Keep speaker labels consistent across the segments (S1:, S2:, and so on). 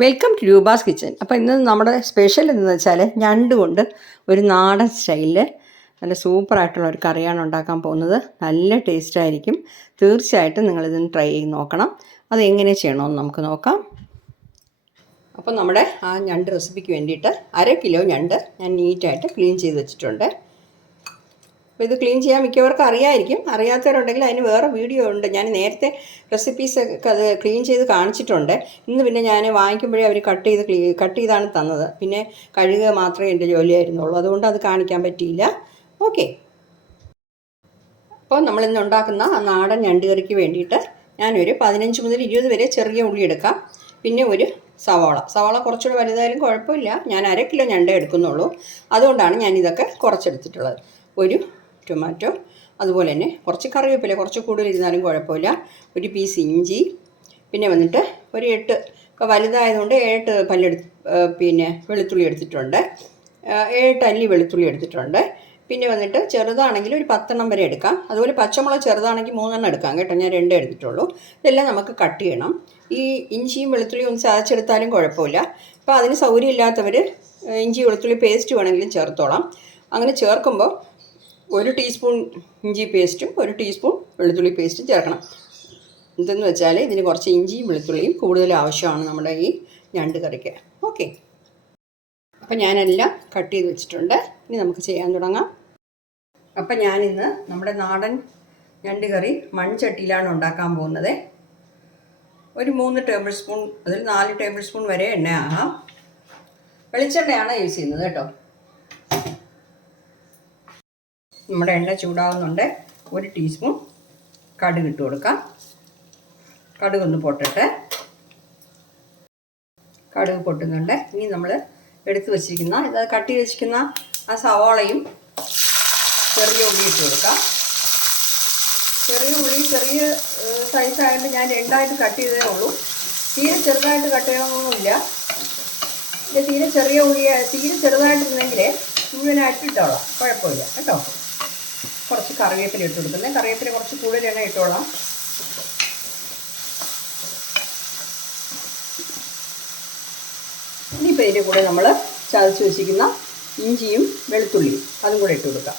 S1: Welcome to Roopa's kitchen അപ്പോൾ ഇന്ന് നമ്മുടെ സ്പെഷ്യൽ എന്തെന്ന് വെച്ചാൽ ഞണ്ട് കൊണ്ട് ഒരു നാടൻ സ്റ്റൈലിൽ നല്ല സൂപ്പറായിട്ടുള്ള ഒരു കറിയാണ് ഉണ്ടാക്കാൻ പോകുന്നത്. നല്ല ടേസ്റ്റായിരിക്കും തീർച്ചയായിട്ടും നിങ്ങളിതൊന്ന് ട്രൈ ചെയ്ത് നോക്കണം. അത് എങ്ങനെ ചെയ്യണമെന്ന് നമുക്ക് നോക്കാം. അപ്പോൾ നമ്മുടെ ആ ഞണ്ട് റെസിപ്പിക്ക് വേണ്ടിയിട്ട് അര കിലോ ഞണ്ട് ഞാൻ നീറ്റായിട്ട് ക്ലീൻ ചെയ്ത് വെച്ചിട്ടുണ്ട്. അപ്പോൾ ഇത് ക്ലീൻ ചെയ്യാൻ മിക്കവർക്കും അറിയായിരിക്കും. അറിയാത്തവരുണ്ടെങ്കിൽ അതിന് വേറെ വീഡിയോ ഉണ്ട്. ഞാൻ നേരത്തെ റെസിപ്പീസ് ഒക്കെ അത് ക്ലീൻ ചെയ്ത് കാണിച്ചിട്ടുണ്ട്. ഇന്ന് പിന്നെ ഞാൻ വാങ്ങിക്കുമ്പോഴേ അവർ കട്ട് ചെയ്ത് ക്ലീ കട്ട് ചെയ്താണ് തന്നത്. പിന്നെ കഴുകുക മാത്രമേ എന്റെ ജോലിയായിരുന്നുള്ളൂ. അതുകൊണ്ട് അത് കാണിക്കാൻ പറ്റിയില്ല. ഓക്കെ അപ്പോൾ നമ്മളിന്ന് ഉണ്ടാക്കുന്ന ആ നാടൻ ഞണ്ട് കറിക്ക് വേണ്ടിയിട്ട് ഞാനൊരു പതിനഞ്ച് മുതൽ ഇരുപത് വരെ ചെറിയ ഉള്ളി എടുക്കാം. പിന്നെ ഒരു സവാള. സവാള കുറച്ചുകൂടെ വലുതായാലും കുഴപ്പമില്ല. ഞാൻ അര കിലോ ഞണ്ട എടുക്കുന്നുള്ളൂ. അതുകൊണ്ടാണ് ഞാൻ ഇതൊക്കെ കുറച്ചെടുത്തിട്ടുള്ളത്. ഒരു ടൊമാറ്റോ അതുപോലെ തന്നെ കുറച്ച് കറിവേപ്പില കുറച്ച് കൂടുതൽ ഇരുന്നാലും കുഴപ്പമില്ല. ഒരു പീസ് ഇഞ്ചി പിന്നെ വന്നിട്ട് ഒരു എട്ട് ഇപ്പോൾ വലുതായതുകൊണ്ട് ഏട്ട് പല്ലെടു പിന്നെ വെളുത്തുള്ളി എടുത്തിട്ടുണ്ട്. ഏട്ട് അല്ലി വെളുത്തുള്ളി എടുത്തിട്ടുണ്ട്. പിന്നെ വന്നിട്ട് ചെറുതാണെങ്കിൽ ഒരു പത്തെണ്ണം വരെ എടുക്കാം. അതുപോലെ പച്ചമുളക് ചെറുതാണെങ്കിൽ മൂന്നെണ്ണം എടുക്കാം കേട്ടോ. ഞാൻ രണ്ടേ എടുത്തിട്ടുള്ളൂ. ഇതെല്ലാം നമുക്ക് കട്ട് ചെയ്യണം. ഈ ഇഞ്ചിയും വെളുത്തുള്ളിയും ഒന്ന് ചതച്ചെടുത്താലും കുഴപ്പമില്ല. അപ്പോൾ അതിന് സൗകര്യമില്ലാത്തവർ ഇഞ്ചി വെളുത്തുള്ളി പേസ്റ്റ് വേണമെങ്കിലും ചേർത്തോളാം. അങ്ങനെ ചേർക്കുമ്പോൾ ഒരു ടീസ്പൂൺ ഇഞ്ചി പേസ്റ്റും ഒരു ടീസ്പൂൺ വെളുത്തുള്ളി പേസ്റ്റും ചേർക്കണം. എന്തെന്ന് വെച്ചാൽ ഇതിന് കുറച്ച് ഇഞ്ചിയും വെളുത്തുള്ളിയും കൂടുതൽ ആവശ്യമാണ് നമ്മുടെ ഈ ഞണ്ട് കറിക്ക്. ഓക്കെ. അപ്പം ഞാനെല്ലാം കട്ട് ചെയ്ത് വെച്ചിട്ടുണ്ട്. ഇനി നമുക്ക് ചെയ്യാൻ തുടങ്ങാം. അപ്പം ഞാനിന്ന് നമ്മുടെ നാടൻ ഞണ്ട് കറി മൺചട്ടിയിലാണ് ഉണ്ടാക്കാൻ പോകുന്നത്. ഒരു മൂന്ന് ടേബിൾ സ്പൂൺ അതിൽ നാല് ടേബിൾ സ്പൂൺ വരെ എണ്ണ ആകാം. വെളിച്ചെണ്ണയാണ് യൂസ് ചെയ്യുന്നത് കേട്ടോ. നമ്മുടെ എണ്ണ ചൂടാവുന്നുണ്ട്. ഒരു ടീസ്പൂൺ കടുക് ഇട്ട് കൊടുക്കാം. കടുക് ഒന്ന് പൊട്ടട്ടെ. കടുക് പൊട്ടുന്നുണ്ട്. ഇനി നമ്മൾ എടുത്തു വെച്ചിരിക്കുന്ന ഇത് കട്ടി വെച്ചിരിക്കുന്ന ആ സവാളയും ചെറിയ ഉള്ളി ഇട്ട് കൊടുക്കാം. ചെറിയ ഉള്ളി ചെറിയ സൈസായതുകൊണ്ട് ഞാൻ രണ്ടായിട്ട് കട്ട് ചെയ്തേ ഉള്ളൂ. തീരെ ചെറുതായിട്ട് കട്ട് ചെയ്യണമെന്നൊന്നുമില്ല ഇത് തീരെ ചെറിയ ഉള്ളി തീരെ ചെറുതായിട്ടിരുന്നെങ്കിൽ മുഴുവനായിട്ട് ഇട്ടോളാം കുഴപ്പമില്ല. കേട്ടോ? കുറച്ച് കറിവേപ്പില ഇട്ട് കൊടുക്കുന്നത് കറിവേപ്പില കുറച്ച് കൂടുതൽ എണ്ണ ഇട്ടോളാം. ഇനിയിപ്പോൾ ഇതിന്റെ കൂടെ നമ്മൾ ചതച്ച് വെച്ചിരിക്കുന്ന ഇഞ്ചിയും വെളുത്തുള്ളിയും അതും കൂടെ ഇട്ട് കൊടുക്കാം.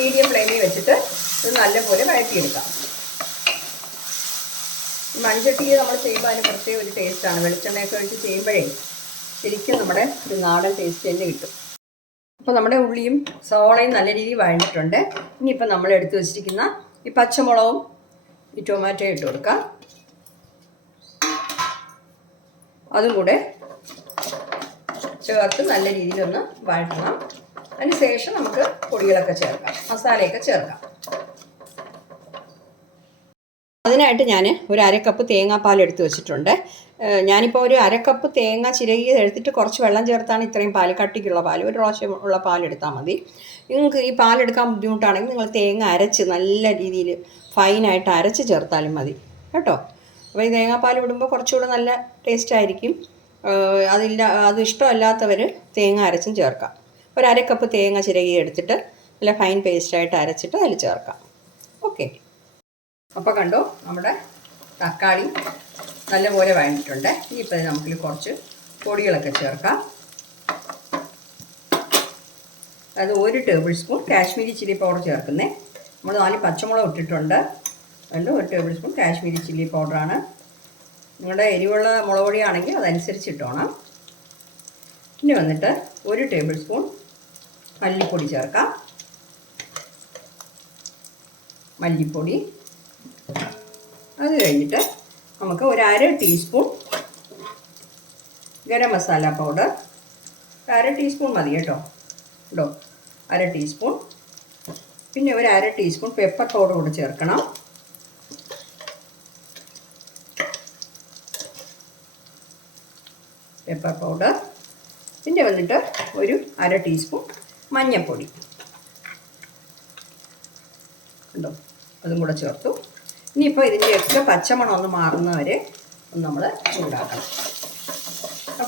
S1: മീഡിയം ഫ്ലെയിമിൽ വെച്ചിട്ട് ഇത് നല്ലപോലെ വഴറ്റിയെടുക്കാം. മൺചട്ടിയിൽ നമ്മൾ ചെയ്യുമ്പോൾ അതിന് പ്രത്യേക ഒരു ടേസ്റ്റാണ് വെളിച്ചെണ്ണയൊക്കെ ഒഴിച്ച് ചെയ്യുമ്പോഴേ ശരിക്കും നമ്മുടെ ഒരു നാടൻ ടേസ്റ്റ് തന്നെ കിട്ടും. അപ്പോൾ നമ്മുടെ ഉള്ളിയും സോളയും നല്ല രീതിയിൽ വഴഞ്ഞിട്ടുണ്ട്. ഇനിയിപ്പോൾ നമ്മൾ എടുത്തു വെച്ചിരിക്കുന്ന ഈ പച്ചമുളകും ഈ ടൊമാറ്റോ ഇട്ട് കൊടുക്കാം. അതും കൂടെ ചേർത്ത് നല്ല രീതിയിലൊന്ന് വഴറ്റണം. അതിന് ശേഷം നമുക്ക് പൊടികളൊക്കെ ചേർക്കാം. മസാലയൊക്കെ ചേർക്കാം. അതിനായിട്ട് ഞാൻ ഒരു അരക്കപ്പ് കപ്പ് തേങ്ങാപ്പാൽ എടുത്ത് വെച്ചിട്ടുണ്ട്. ഞാനിപ്പോൾ ഒരു അരക്കപ്പ് കപ്പ് തേങ്ങ ചിരകി എടുത്തിട്ട് കുറച്ച് വെള്ളം ചേർത്താണ് ഇത്രയും പാൽ കട്ടിക്കുള്ള പാൽ. ഒരു പ്രാവശ്യം ഉള്ള പാൽ എടുത്താൽ മതി. നിങ്ങൾക്ക് ഈ പാലെടുക്കാൻ ബുദ്ധിമുട്ടാണെങ്കിൽ നിങ്ങൾ തേങ്ങ അരച്ച് നല്ല രീതിയിൽ ഫൈനായിട്ട് അരച്ച് ചേർത്താലും മതി. കേട്ടോ? അപ്പോൾ ഈ തേങ്ങാപ്പാൽ വിടുമ്പോൾ കുറച്ചുകൂടെ നല്ല ടേസ്റ്റ് ആയിരിക്കും. അതില്ല അത് ഇഷ്ടമല്ലാത്തവർ തേങ്ങ അരച്ചും ചേർക്കാം. ഒരു അര കപ്പ് തേങ്ങ ചിരകി എടുത്തിട്ട് നല്ല ഫൈൻ പേസ്റ്റായിട്ട് അരച്ചിട്ട് അതിൽ ചേർക്കാം. ഓക്കെ അപ്പോൾ കണ്ടോ നമ്മുടെ തക്കാളി നല്ലപോലെ വഴങ്ങിയിട്ടുണ്ട് ഇനിയിപ്പോൾ നമുക്കിൽ കുറച്ച് പൊടികളൊക്കെ ചേർക്കാം. അത് ഒരു tablespoon Kashmiri chilli powder ചേർക്കുന്നേ. നമ്മൾ നാല് പച്ചമുളക് ഇട്ടിട്ടുണ്ട്. അതുകൊണ്ട് ഒരു ടേബിൾ സ്പൂൺ കാശ്മീരി ചില്ലി പൗഡറാണ്. നിങ്ങളുടെ എരിവുള്ള മുളക് പൊടിയാണെങ്കിൽ അതനുസരിച്ച് ഇട്ടോണം. ഇനി വന്നിട്ട് ഒരു ടേബിൾ സ്പൂൺ മല്ലിപ്പൊടി ചേർക്കാം. മല്ലിപ്പൊടി. അത് കഴിഞ്ഞിട്ട് നമുക്ക് ഒരു അര ടീസ്പൂൺ ഗരം മസാല പൗഡർ അര ടീസ്പൂൺ മതി കേട്ടോ. കേട്ടോ അര ടീസ്പൂൺ പിന്നെ ഒരു അര ടീസ്പൂൺ പെപ്പർ പൗഡർ കൂടെ ചേർക്കണം. പെപ്പർ പൗഡർ പിന്നെ വന്നിട്ട് ഒരു അര ടീസ്പൂൺ മഞ്ഞൾപ്പൊടി ഉണ്ടോ അതും കൂടെ ചേർത്തു. ഇനിയിപ്പോൾ ഇതിന്റെയൊക്കെ പച്ചമണം ഒന്ന് മാറുന്നവരെ ഒന്ന് നമ്മൾ ചൂടാക്കണം.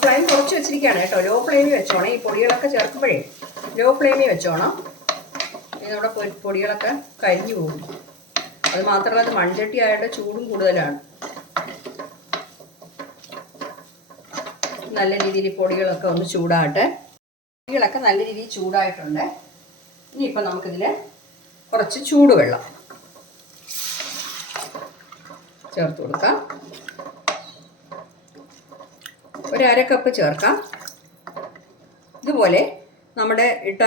S1: ഫ്ലെയിം കുറച്ച് വെച്ചിരിക്കുകയാണ് കേട്ടോ. ലോ ഫ്ലെയിമിൽ വെച്ചോണം. ഈ പൊടികളൊക്കെ ചേർക്കുമ്പോഴേ ലോ ഫ്ലെയിമിൽ വെച്ചോണം. നമ്മുടെ പൊടികളൊക്കെ കരിഞ്ഞു പോകും. അത് മാത്രമല്ല അത് മൺചട്ടി ആയിട്ട് ചൂടും കൂടുതലാണ്. നല്ല രീതിയിൽ പൊടികളൊക്കെ ഒന്ന് ചൂടാകട്ടെ. പൊടികളൊക്കെ നല്ല രീതിയിൽ ചൂടായിട്ടുണ്ട്. ഇനിയിപ്പോൾ നമുക്കിതിൽ കുറച്ച് ചൂടുവെള്ളം. ചേർത്ത് കൊടുക്കാം. ഒരു അര കപ്പ് ചേർക്കാം. ഇതുപോലെ നമ്മുടെ ഇട്ട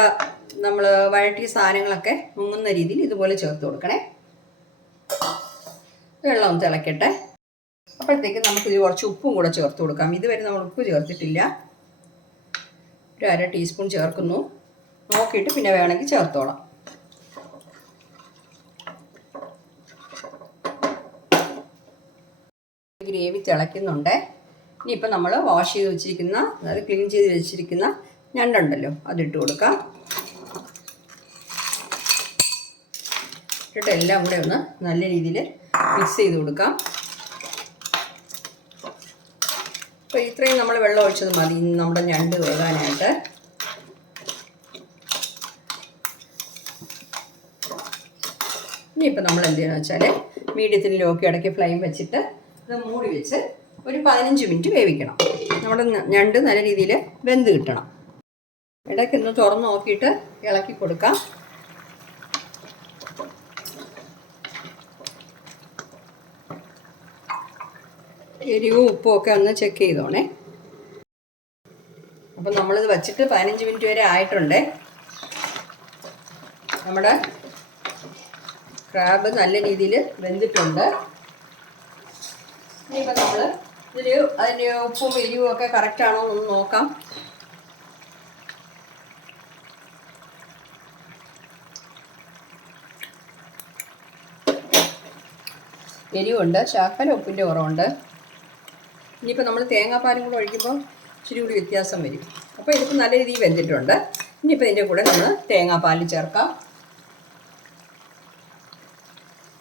S1: നമ്മൾ വഴറ്റിയ സാധനങ്ങളൊക്കെ മുങ്ങുന്ന രീതിയിൽ ഇതുപോലെ ചേർത്ത് കൊടുക്കണേ. വെള്ളം ഒന്ന് തിളക്കട്ടെ. അപ്പോഴത്തേക്ക് നമുക്ക് ഇത് കുറച്ച് ഉപ്പും കൂടെ ചേർത്ത് കൊടുക്കാം. ഇതുവരെ നമ്മൾ ഉപ്പ് ചേർത്തിട്ടില്ല. ഒരു അര ടീസ്പൂൺ ചേർക്കുന്നു. നോക്കിയിട്ട് പിന്നെ വേണമെങ്കിൽ ചേർത്തോളാം. ഗ്രേവി തിളയ്ക്കുന്നുണ്ട്. ഇനിയിപ്പോൾ നമ്മൾ വാഷ് ചെയ്ത് വെച്ചിരിക്കുന്ന അതായത് ക്ലീൻ ചെയ്ത് വെച്ചിരിക്കുന്ന ഞണ്ടുണ്ടല്ലോ അതിട്ട് കൊടുക്കാം. ഇട്ടിട്ട് എല്ലാം കൂടെ ഒന്ന് നല്ല രീതിയിൽ മിക്സ് ചെയ്ത് കൊടുക്കാം. അപ്പോൾ ഇത്രയും നമ്മൾ വെള്ളം ഒഴിച്ചത് മതി. നമ്മുടെ ഞണ്ട് വേകാനായിട്ട്. ഇനിയിപ്പോൾ നമ്മൾ എന്ത് ചെയ്യണമെന്ന് വെച്ചാൽ മീഡിയത്തിൽ ലോക്കി ഇടയ്ക്ക് ഫ്ലെയിം വെച്ചിട്ട് ഇത് മൂടി വെച്ച് ഒരു പതിനഞ്ച് മിനിറ്റ് വേവിക്കണം. നമ്മുടെ ഞണ്ട് നല്ല രീതിയിൽ വെന്ത് കിട്ടണം. ഇടയ്ക്ക് ഒന്ന് തുറന്ന് നോക്കിയിട്ട് ഇളക്കി കൊടുക്കാം. എരിവും ഉപ്പും ഒക്കെ ഒന്ന് ചെക്ക് ചെയ്തോണേ. അപ്പം നമ്മളിത് വച്ചിട്ട് പതിനഞ്ച് മിനിറ്റ് വരെ ആയിട്ടുണ്ട്. നമ്മുടെ ക്രാബ് നല്ല രീതിയിൽ വെന്തിട്ടുണ്ട്. ഇനിയിപ്പോൾ നമ്മൾ ഇതിൽ അതിന്റെ ഉപ്പും എരിവും ഒക്കെ കറക്റ്റാണോ എന്ന് നോക്കാം. എരിവുണ്ട് ശാക്കല ഉപ്പിന്റെ കുറവുണ്ട്. ഇനിയിപ്പോൾ നമ്മൾ തേങ്ങാപ്പാലും കൂടെ ഒഴിക്കുമ്പോൾ ഇച്ചിരി കൂടി വ്യത്യാസം വരും. അപ്പോൾ ഇതിപ്പോൾ നല്ല രീതിയിൽ വെന്തിട്ടുണ്ട്. ഇനിയിപ്പോൾ ഇതിന്റെ കൂടെ നമ്മൾ തേങ്ങാപ്പാൽ ചേർക്കാം.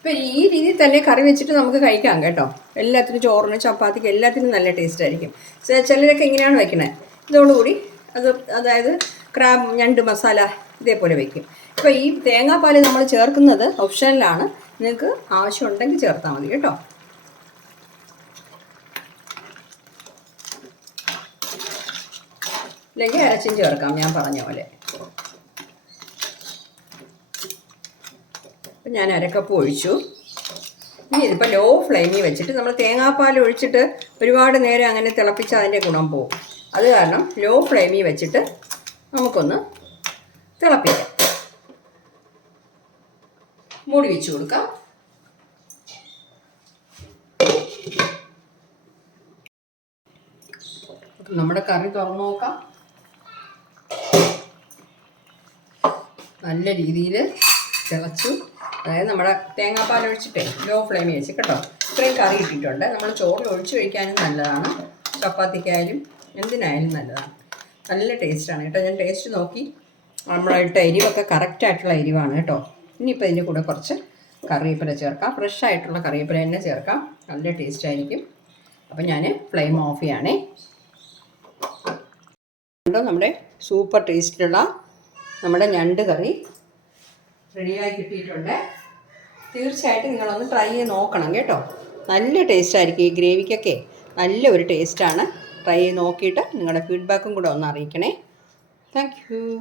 S1: ഇപ്പം ഈ രീതിയിൽ തന്നെ കറി വെച്ചിട്ട് നമുക്ക് കഴിക്കാം കേട്ടോ. എല്ലാത്തിനും ചോറിന് ചപ്പാത്തിക്ക് എല്ലാത്തിനും നല്ല ടേസ്റ്റ് ആയിരിക്കും. ചിലരൊക്കെ ഇങ്ങനെയാണ് വെക്കണേ. ഇതോടുകൂടി അത് അതായത് ക്രാബ് ഞണ്ട് മസാല ഇതേപോലെ വയ്ക്കും ഇപ്പോൾ ഈ തേങ്ങാപ്പാൽ നമ്മൾ ചേർക്കുന്നത് ഓപ്ഷനിലാണ് നിങ്ങൾക്ക് ആവശ്യമുണ്ടെങ്കിൽ ചേർത്താൽ മതി കേട്ടോ. അല്ലെങ്കിൽ അരച്ചും ചേർക്കാം ഞാൻ പറഞ്ഞ പോലെ. അപ്പം ഞാൻ അരക്കപ്പ് ഒഴിച്ചു. ഇനി ഇതിപ്പോൾ ലോ ഫ്ലെയിമിൽ വെച്ചിട്ട് നമ്മൾ തേങ്ങാപ്പാൽ ഒഴിച്ചിട്ട് ഒരുപാട് നേരം അങ്ങനെ തിളപ്പിച്ച് അതിന്റെ ഗുണം പോകും അത് കാരണം ലോ ഫ്ലെയിമിൽ വെച്ചിട്ട് നമുക്കൊന്ന് തിളപ്പിക്കാം. മൂടി വെച്ച് കൊടുക്കാം. നമ്മുടെ കറി തുറന്നു നോക്കാം. നല്ല രീതിയിൽ തിളച്ചു. അതായത് നമ്മുടെ തേങ്ങാപ്പാൽ ഒഴിച്ചിട്ടേ ലോ ഫ്ലെയിമിൽ വെച്ച് കേട്ടോ. ഇത്രയും കറി ഇട്ടിട്ടുണ്ട് നമ്മൾ ചോറ് ഒഴിച്ച് കഴിക്കാനും നല്ലതാണ്. ചപ്പാത്തിക്കായാലും എന്തിനായാലും നല്ലതാണ്. നല്ല ടേസ്റ്റാണ് കേട്ടോ. ഞാൻ ടേസ്റ്റ് നോക്കി. നമ്മളിട്ട എരിവൊക്കെ കറക്റ്റായിട്ടുള്ള എരിവാണ് കേട്ടോ. ഇനിയിപ്പോൾ ഇതിന്റെ കൂടെ കുറച്ച് കറിവേപ്പില ചേർക്കാം. ഫ്രഷ് ആയിട്ടുള്ള കറിവേപ്പില തന്നെ ചേർക്കാം. നല്ല ടേസ്റ്റ് ആയിരിക്കും. അപ്പം ഞാൻ ഫ്ലെയിം ഓഫ് ചെയ്യാണേ. കണ്ടോ? നമ്മുടെ സൂപ്പർ ടേസ്റ്റിലുള്ള നമ്മുടെ ഞണ്ട് കറി റെഡിയായി കിട്ടിയിട്ടുണ്ട്. തീർച്ചയായിട്ടും നിങ്ങളൊന്ന് ട്രൈ ചെയ്ത് നോക്കണം കേട്ടോ. നല്ല ടേസ്റ്റ് ആയിരിക്കും ഈ ഗ്രേവിക്കൊക്കെ. നല്ല ഒരു ടേസ്റ്റാണ് ട്രൈ ചെയ്ത് നോക്കിയിട്ട് നിങ്ങളുടെ ഫീഡ്ബാക്കും കൂടെ ഒന്ന് അറിയിക്കണേ. താങ്ക്